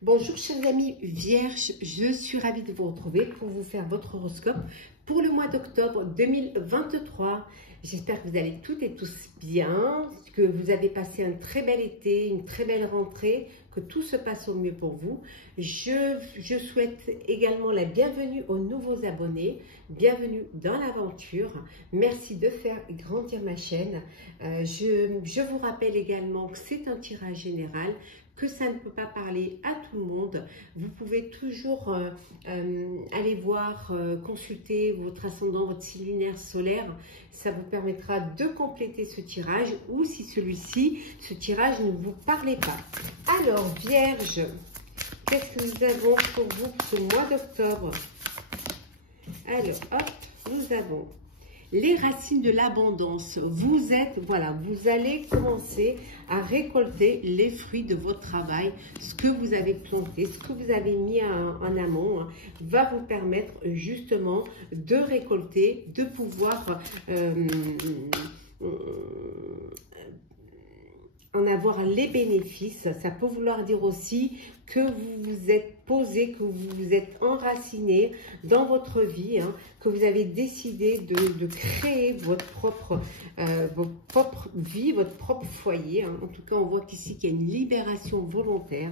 Bonjour chers amis Vierges, je suis ravie de vous retrouver pour vous faire votre horoscope pour le mois d'octobre 2023. J'espère que vous allez toutes et tous bien, que vous avez passé un très bel été, une très belle rentrée, que tout se passe au mieux pour vous. Je souhaite également la bienvenue aux nouveaux abonnés, bienvenue dans l'aventure. Merci de faire grandir ma chaîne. Je vous rappelle également que c'est un tirage général, que ça ne peut pas parler à tout le monde. Vous pouvez toujours aller voir, consulter votre ascendant, votre signe lunaire solaire. Ça vous permettra de compléter ce tirage, ou si ce tirage ne vous parlait pas. Alors, Vierge, qu'est-ce que nous avons pour vous ce mois d'octobre? Alors, hop, nous avons les racines de l'abondance. Vous allez commencer à récolter les fruits de votre travail. Ce que vous avez planté, ce que vous avez mis en amont, va vous permettre justement de récolter, de pouvoir en avoir les bénéfices. Ça peut vouloir dire aussi que vous vous êtes posé, que vous vous êtes enraciné dans votre vie, que vous avez décidé de créer votre propre vie, votre propre foyer. En tout cas, on voit qu'ici qu'il y a une libération volontaire.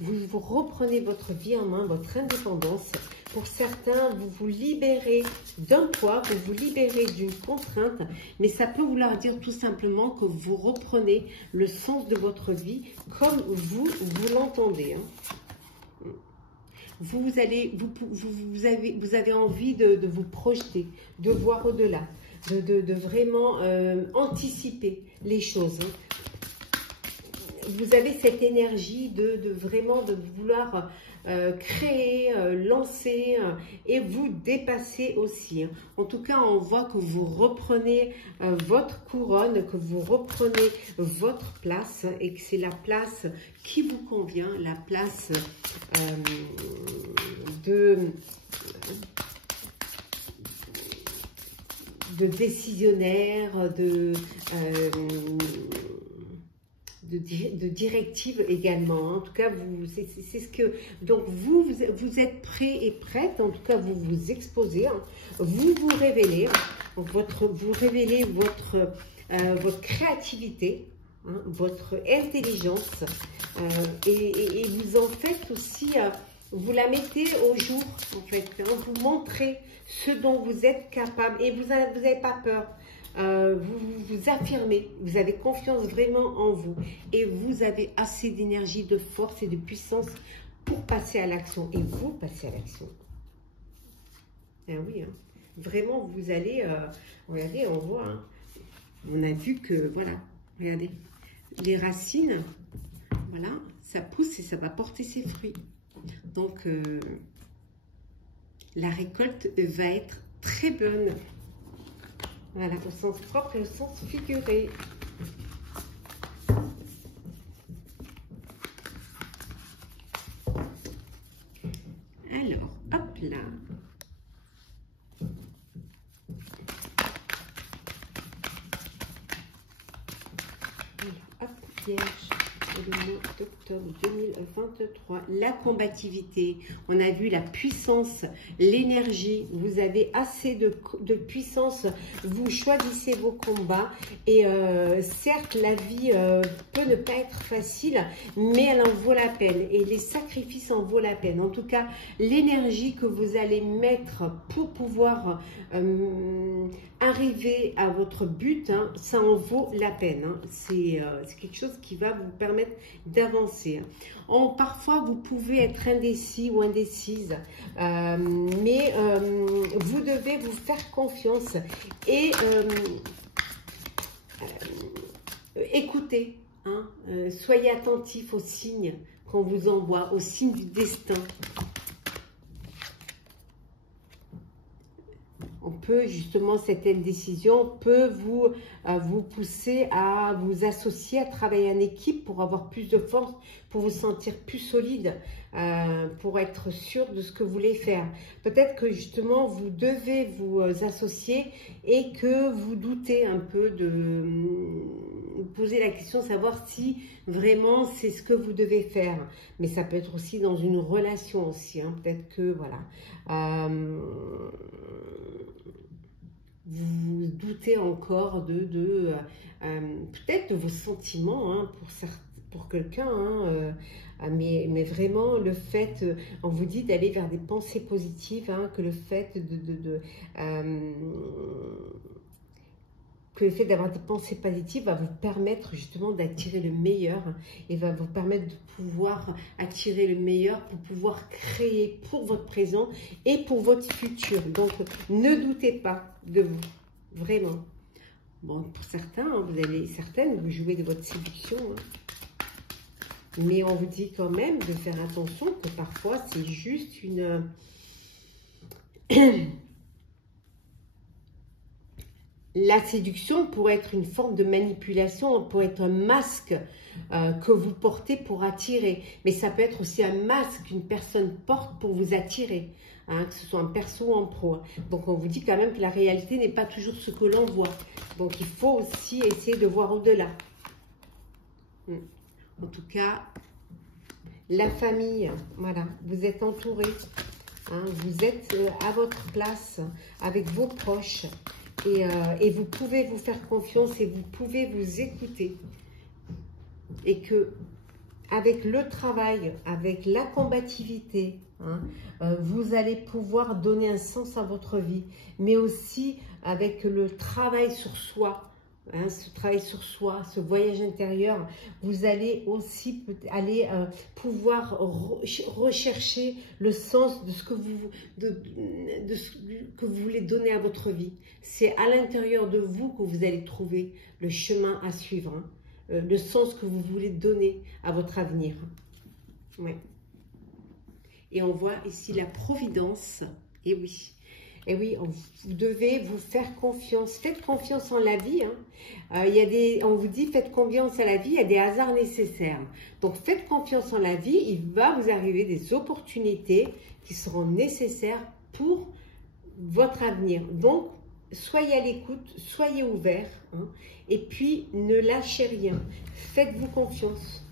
Vous reprenez votre vie en main, votre indépendance. Pour certains, vous vous libérez d'un poids, vous vous libérez d'une contrainte, mais ça peut vouloir dire tout simplement que vous reprenez le sens de votre vie comme vous l'entendez. Vous avez envie de vous projeter, de voir au-delà, de vraiment anticiper les choses. Vous avez cette énergie de vraiment de vouloir créer, lancer et vous dépasser aussi. En tout cas, on voit que vous reprenez votre couronne, que vous reprenez votre place et que c'est la place qui vous convient, la place de décisionnaire, de directive également. En tout cas, c'est ce que... Donc, vous êtes prêt et prête. En tout cas, vous vous exposez. Vous vous révélez. Vous révélez votre créativité, votre intelligence. Et vous en faites aussi... vous la mettez au jour, en fait. Vous montrez ce dont vous êtes capable. Et vous n'avez pas peur. Vous affirmez, vous avez confiance vraiment en vous et vous avez assez d'énergie, de force et de puissance pour passer à l'action. Et vous passez à l'action. Ah oui, vraiment vous allez, regardez, on voit, on a vu que, voilà, regardez, les racines, voilà, ça pousse et ça va porter ses fruits. Donc, la récolte va être très bonne. Voilà, au sens propre et au sens figuré. Alors, hop là. Alors, hop, Vierge, le mois d'octobre 2023, la combativité, on a vu la puissance, l'énergie, vous avez assez de puissance, vous choisissez vos combats et certes la vie peut ne pas être facile, mais elle en vaut la peine et les sacrifices en vaut la peine. En tout cas, l'énergie que vous allez mettre pour pouvoir arriver à votre but, ça en vaut la peine. C'est quelque chose qui va vous permettre d'avancer. Parfois, vous pouvez être indécis ou indécise, mais vous devez vous faire confiance et écoutez. Soyez attentifs aux signes qu'on vous envoie, aux signes du destin. On peut justement, cette indécision peut vous pousser à vous associer, à travailler en équipe pour avoir plus de force, pour vous sentir plus solide, pour être sûr de ce que vous voulez faire. Peut-être que justement vous devez vous associer et que vous doutez un peu poser la question, savoir si vraiment c'est ce que vous devez faire. Mais ça peut être aussi dans une relation aussi. Hein. Peut-être que, voilà, vous doutez encore peut-être de vos sentiments hein, pour quelqu'un. Hein, mais vraiment, le fait, on vous dit d'aller vers des pensées positives, hein, que le fait d'avoir des pensées positives va vous permettre justement d'attirer le meilleur et va vous permettre de pouvoir attirer le meilleur pour pouvoir créer pour votre présent et pour votre futur. Donc, ne doutez pas de vous, vraiment. Bon, pour certains, hein, vous jouez de votre séduction, hein. Mais on vous dit quand même de faire attention que parfois c'est juste une... La séduction pourrait être une forme de manipulation, pourrait être un masque que vous portez pour attirer. Mais ça peut être aussi un masque qu'une personne porte pour vous attirer, hein, que ce soit en perso ou en pro. Donc on vous dit quand même que la réalité n'est pas toujours ce que l'on voit. Donc il faut aussi essayer de voir au-delà. En tout cas, la famille, voilà, vous êtes entouré, hein, vous êtes à votre place avec vos proches et vous pouvez vous faire confiance et vous pouvez vous écouter. Et que avec le travail, avec la combativité, hein, vous allez pouvoir donner un sens à votre vie, mais aussi avec le travail sur soi. Hein, ce travail sur soi, ce voyage intérieur, vous allez aussi pouvoir rechercher le sens de ce que que vous voulez donner à votre vie. C'est à l'intérieur de vous que vous allez trouver le chemin à suivre, hein, le sens que vous voulez donner à votre avenir. Ouais. Et on voit ici la providence, et oui. Et oui, vous devez vous faire confiance. Faites confiance en la vie. Hein. On vous dit, faites confiance à la vie, il y a des hasards nécessaires. Donc, faites confiance en la vie. Il va vous arriver des opportunités qui seront nécessaires pour votre avenir. Donc, soyez à l'écoute, soyez ouverts. Hein, et puis, ne lâchez rien. Faites-vous confiance.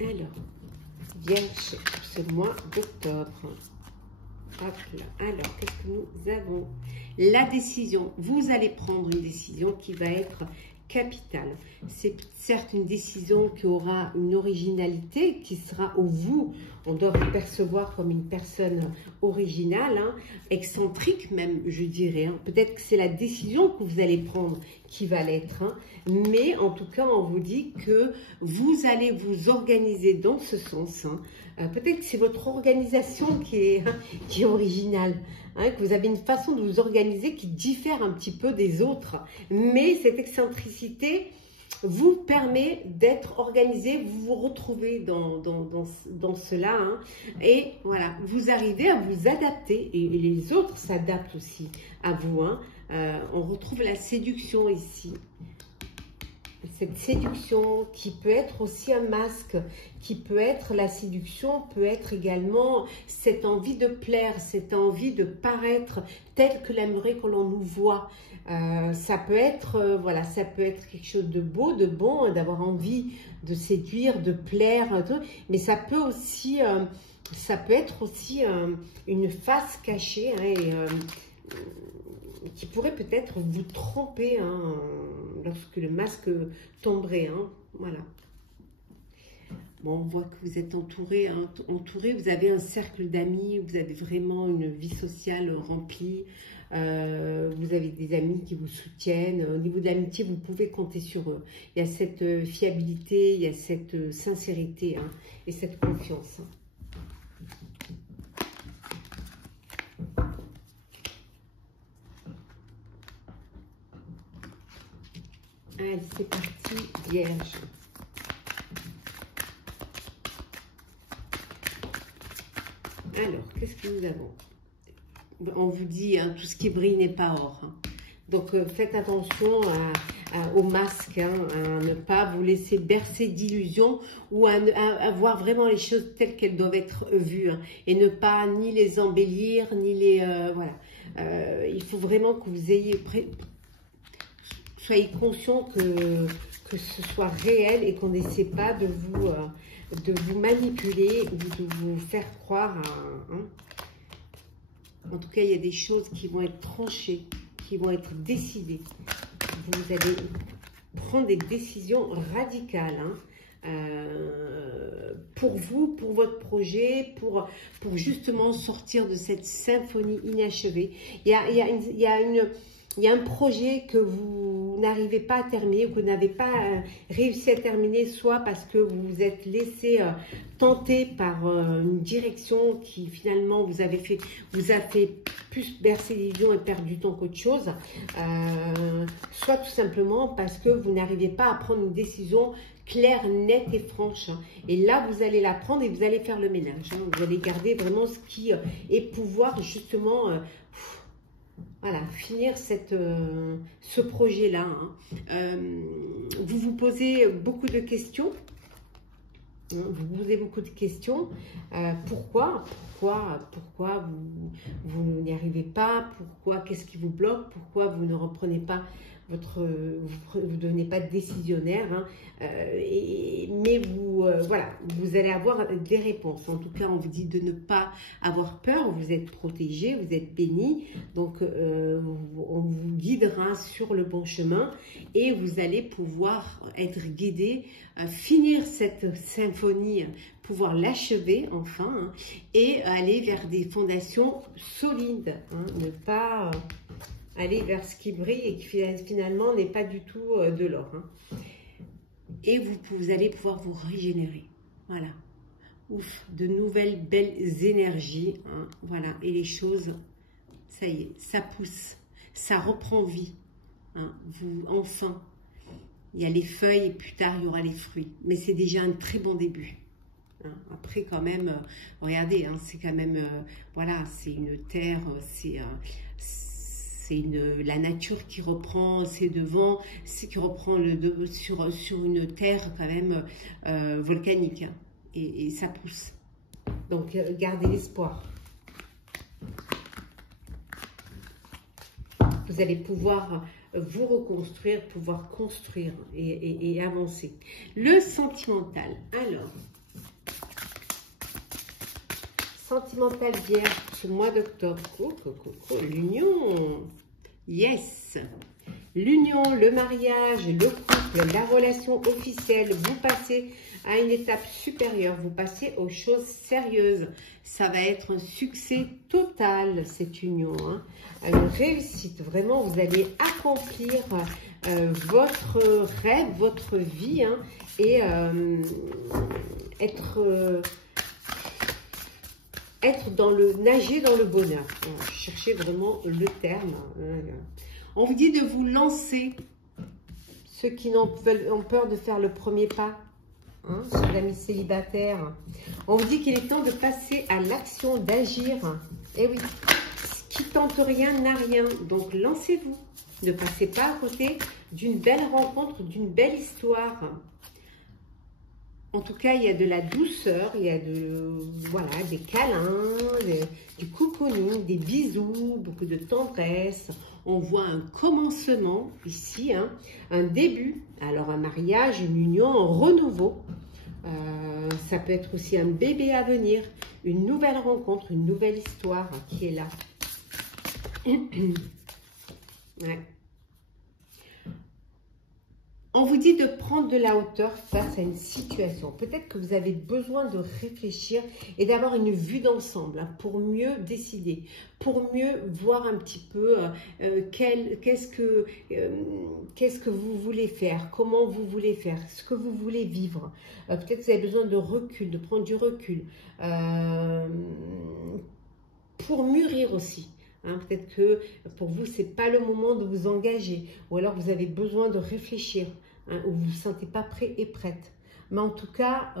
Alors, Vierge pour ce mois d'octobre. Alors, qu'est-ce que nous avons? La décision. Vous allez prendre une décision qui va être capitale. C'est certes une décision qui aura une originalité, qui sera au vous. On doit vous percevoir comme une personne originale, hein, excentrique même, je dirais. Hein. Peut-être que c'est la décision que vous allez prendre qui va l'être. Hein. Mais en tout cas, on vous dit que vous allez vous organiser dans ce sens. Hein. Peut-être que c'est votre organisation qui est originale. Hein, que vous avez une façon de vous organiser qui diffère un petit peu des autres. Mais cette excentricité vous permet d'être organisé, vous vous retrouvez dans cela. Hein, et voilà, vous arrivez à vous adapter. Et les autres s'adaptent aussi à vous. Hein. On retrouve la séduction ici. Cette séduction qui peut être aussi un masque, qui peut être la séduction, peut être également cette envie de plaire, cette envie de paraître tel que l'aimerait que l'on nous voit. Ça peut être, voilà, ça peut être quelque chose de beau, de bon, d'avoir envie de séduire, de plaire, tout, mais ça peut aussi, ça peut être aussi une face cachée, hein, qui pourrait peut-être vous tromper, hein, lorsque le masque tomberait. Hein, voilà. Bon, on voit que vous êtes entouré, hein, vous avez un cercle d'amis, vous avez vraiment une vie sociale remplie, vous avez des amis qui vous soutiennent. Au niveau de l'amitié, vous pouvez compter sur eux. Il y a cette fiabilité, il y a cette sincérité, hein, et cette confiance. Hein. Allez, c'est parti, Vierge. Alors, qu'est-ce que nous avons? On vous dit, hein, tout ce qui brille n'est pas or. Hein. Donc, faites attention au masque, hein, à ne pas vous laisser bercer d'illusions ou à voir vraiment les choses telles qu'elles doivent être vues, hein, et ne pas ni les embellir, ni les... voilà. Il faut vraiment que vous ayez... Soyez conscient que ce soit réel et qu'on n'essaie pas de vous manipuler ou de vous faire croire à... Hein. En tout cas, il y a des choses qui vont être tranchées, qui vont être décidées. Vous allez prendre des décisions radicales, hein, pour vous, pour votre projet, pour justement sortir de cette symphonie inachevée. Il y a un projet que vous n'arrivez pas à terminer, ou que vous n'avez pas réussi à terminer, soit parce que vous vous êtes laissé tenter par une direction qui finalement vous a fait plus bercer l'illusion et perdre du temps qu'autre chose, soit tout simplement parce que vous n'arrivez pas à prendre une décision claire, nette et franche. Et là, vous allez la prendre et vous allez faire le ménage. Hein. Vous allez garder vraiment ce qui est pouvoir justement... voilà, finir ce projet-là. Hein. Vous vous posez beaucoup de questions. Vous posez beaucoup de questions. Pourquoi vous n'y arrivez pas? Pourquoi? Qu'est-ce qui vous bloque? Pourquoi vous ne reprenez pas vous ne devenez pas décisionnaire, hein, mais voilà, vous allez avoir des réponses. En tout cas, on vous dit de ne pas avoir peur, vous êtes protégé, vous êtes béni, donc on vous guidera sur le bon chemin et vous allez pouvoir être guidé, finir cette symphonie, pouvoir l'achever enfin, hein, et aller vers des fondations solides, hein, ne pas... aller vers ce qui brille et qui finalement n'est pas du tout de l'or. Hein. Et vous allez pouvoir vous régénérer. Voilà. Ouf, de nouvelles belles énergies. Hein. Voilà. Et les choses, ça y est, ça pousse. Ça reprend vie. Hein. Enfin, il y a les feuilles et plus tard, il y aura les fruits. Mais c'est déjà un très bon début. Hein. Après, quand même, regardez, hein, c'est quand même, voilà, c'est une terre, c'est la nature qui reprend ses devants, qui reprend sur une terre quand même volcanique, hein, et ça pousse. Donc gardez l'espoir. Vous allez pouvoir vous reconstruire, pouvoir construire et avancer. Le sentimental, alors... Sentimental vierge, ce mois d'octobre. L'union. Yes. L'union, le mariage, le couple, la relation officielle. Vous passez à une étape supérieure. Vous passez aux choses sérieuses. Ça va être un succès total, cette union. Hein. Une réussite. Vraiment, vous allez accomplir votre rêve, votre vie. Hein, et nager dans le bonheur. Cherchez vraiment le terme. On vous dit de vous lancer. Ceux qui ont peur de faire le premier pas, hein, chers amis célibataires. On vous dit qu'il est temps de passer à l'action, d'agir. Et oui, qui tente rien n'a rien. Donc lancez-vous. Ne passez pas à côté d'une belle rencontre, d'une belle histoire. En tout cas, il y a de la douceur, il y a voilà, des câlins, du cocooning, des bisous, beaucoup de tendresse. On voit un commencement ici, hein, un début. Alors un mariage, une union, un renouveau. Ça peut être aussi un bébé à venir, une nouvelle rencontre, une nouvelle histoire qui est là. Ouais. On vous dit de prendre de la hauteur face à une situation. Peut-être que vous avez besoin de réfléchir et d'avoir une vue d'ensemble, hein, pour mieux décider, pour mieux voir un petit peu qu'est-ce que vous voulez faire, comment vous voulez faire, ce que vous voulez vivre. Peut-être que vous avez besoin de recul, de prendre du recul, pour mûrir aussi. Hein, peut-être que pour vous, ce n'est pas le moment de vous engager. Ou alors, vous avez besoin de réfléchir. Hein, ou vous ne vous sentez pas prêt et prête. mais en tout cas,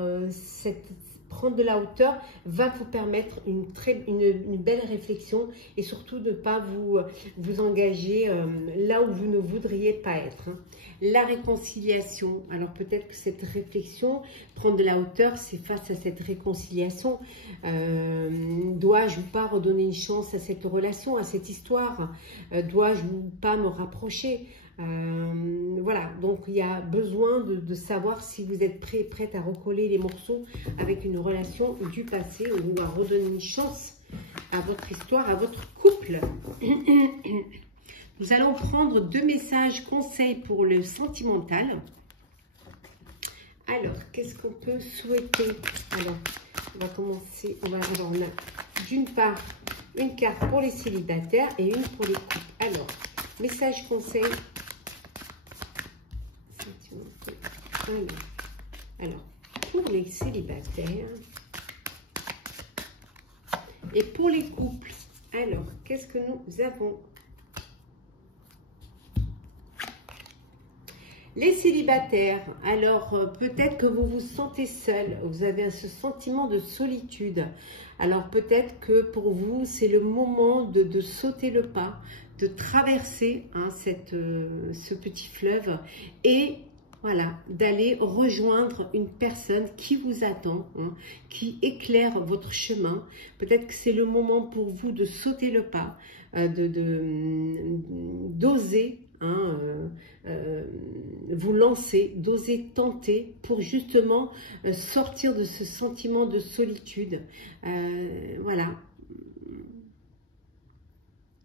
prendre de la hauteur va vous permettre une belle réflexion et surtout de ne pas vous engager là où vous ne voudriez pas être. Hein. La réconciliation, alors peut-être que cette réflexion, prendre de la hauteur, c'est face à cette réconciliation. Dois-je ou pas redonner une chance à cette relation, à cette histoire? Dois-je ou pas me rapprocher? Voilà, donc il y a besoin de savoir si vous êtes prête à recoller les morceaux avec une relation du passé ou à redonner une chance à votre histoire, à votre couple. Nous allons prendre 2 messages conseils pour le sentimental. Alors, qu'est-ce qu'on peut souhaiter? Alors, on va commencer. On a d'une part une carte pour les célibataires et une pour les couples. Alors, message conseil. Alors, pour les célibataires et pour les couples, alors, qu'est-ce que nous avons? Les célibataires, alors peut-être que vous vous sentez seul, vous avez ce sentiment de solitude. Alors peut-être que pour vous, c'est le moment de sauter le pas, de traverser hein, ce petit fleuve et voilà, d'aller rejoindre une personne qui vous attend, hein, qui éclaire votre chemin. Peut-être que c'est le moment pour vous de sauter le pas, d'oser hein, vous lancer, d'oser tenter pour justement sortir de ce sentiment de solitude. Voilà.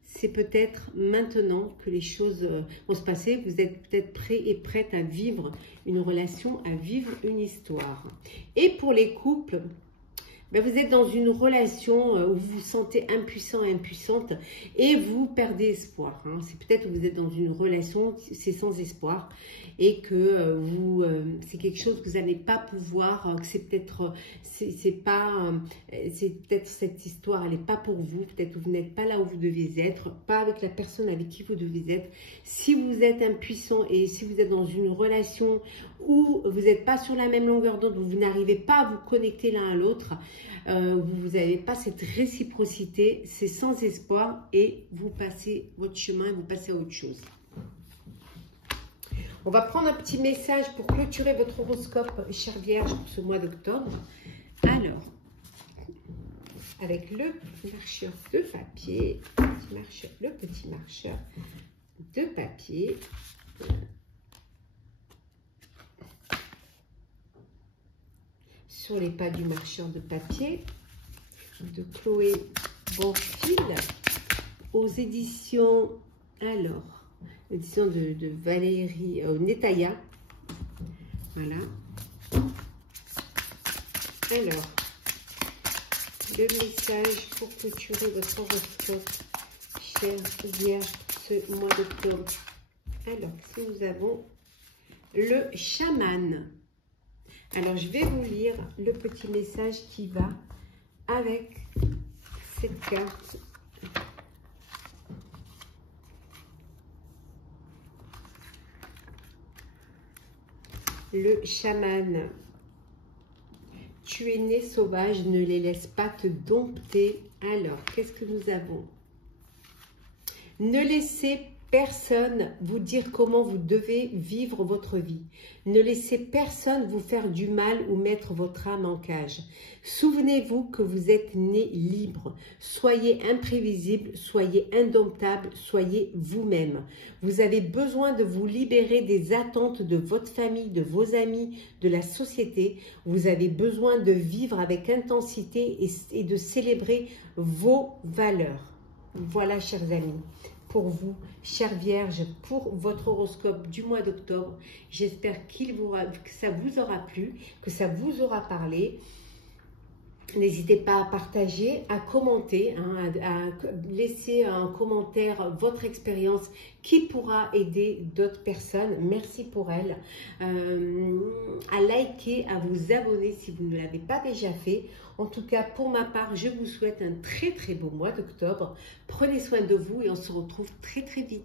C'est peut-être maintenant que les choses vont se passer. Vous êtes peut-être prêt et prête à vivre une relation, à vivre une histoire. Et pour les couples, ben vous êtes dans une relation où vous vous sentez impuissant et impuissante et vous perdez espoir. Hein. C'est peut-être que vous êtes dans une relation, c'est sans espoir et que c'est quelque chose que vous n'allez pas pouvoir, que c'est peut-être cette histoire, elle n'est pas pour vous. Peut-être que vous n'êtes pas là où vous deviez être, pas avec la personne avec qui vous deviez être. Si vous êtes impuissant et si vous êtes dans une relation où vous n'êtes pas sur la même longueur d'onde, où vous n'arrivez pas à vous connecter l'un à l'autre, vous n'avez pas cette réciprocité, c'est sans espoir et vous passez votre chemin et vous passez à autre chose. On va prendre un petit message pour clôturer votre horoscope, chère Vierge, pour ce mois d'octobre. Alors, avec le marcheur de papier, le petit marcheur de papier. Sur les pas du marcheur de papier de Chloé Bonfil aux éditions, alors, édition de Valérie Netaya. Voilà. Alors, le message pour clôturer votre horoscope, chère Vierge, ce mois d'octobre. Alors, si nous avons le chaman. Alors, je vais vous lire le petit message qui va avec cette carte. Le chaman. Tu es né sauvage, ne les laisse pas te dompter. Alors, qu'est-ce que nous avons? Ne laissez personne vous dire comment vous devez vivre votre vie. Ne laissez personne vous faire du mal ou mettre votre âme en cage. Souvenez-vous que vous êtes né libre. Soyez imprévisible, soyez indomptable, soyez vous-même. Vous avez besoin de vous libérer des attentes de votre famille, de vos amis, de la société. Vous avez besoin de vivre avec intensité et de célébrer vos valeurs. Voilà, chers amis. Pour vous, chère Vierge, pour votre horoscope du mois d'octobre. J'espère que ça vous aura plu, que ça vous aura parlé. N'hésitez pas à partager, à commenter, hein, à laisser un commentaire, votre expérience qui pourra aider d'autres personnes. Merci pour elle. À liker, à vous abonner si vous ne l'avez pas déjà fait. En tout cas, pour ma part, je vous souhaite un très très beau mois d'octobre. Prenez soin de vous et on se retrouve très très vite.